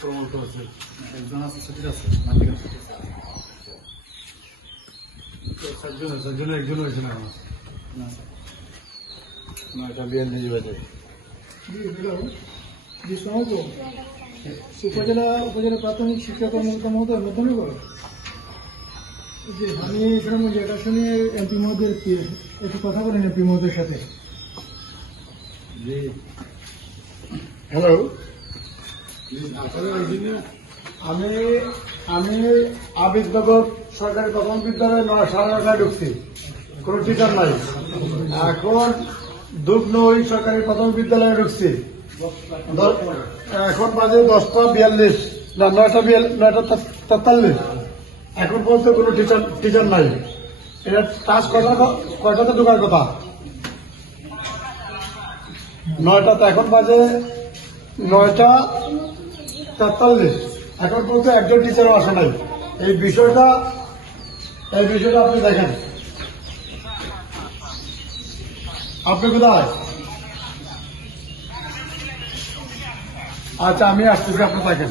Promote আছে একজন আছে সেটি আছে চারজন একজন হয়েছে না এটা বিয়াল নিয়ে যাবে উপজেলা প্রাথমিক শিক্ষা কর্মকর্তা মহোদয় মাধ্যমিক করো যে আমি এখানে যেটা শুনে এমপি মহোদয়ের একটু কথা বলেন এমপি মহোদয়ের সাথে। জি হ্যালো, আমি আবিদনগর সরকারি প্রাথমিক বিদ্যালয়ে 9:30 ঢুকছি, কোনো টিচার নাই। এখন দুবনই সরকারি প্রাথমিক বিদ্যালয়ে ঢুকছি, এখন বাজে 10:42 না 9:43। এখন পর্যন্ত কোনো টিচার নাই। এটা ক্লাস কয়টাতে ঢোকার কথা? 9টাতে, এখন বাজে 9:43। এখন পর্যন্ত একজন টিচারও আসে নাই। এই বিষয়টা আপনি দেখেন। আপনি কোথায়? আচ্ছা, আমি আসতেছি, আপনি দেখেন।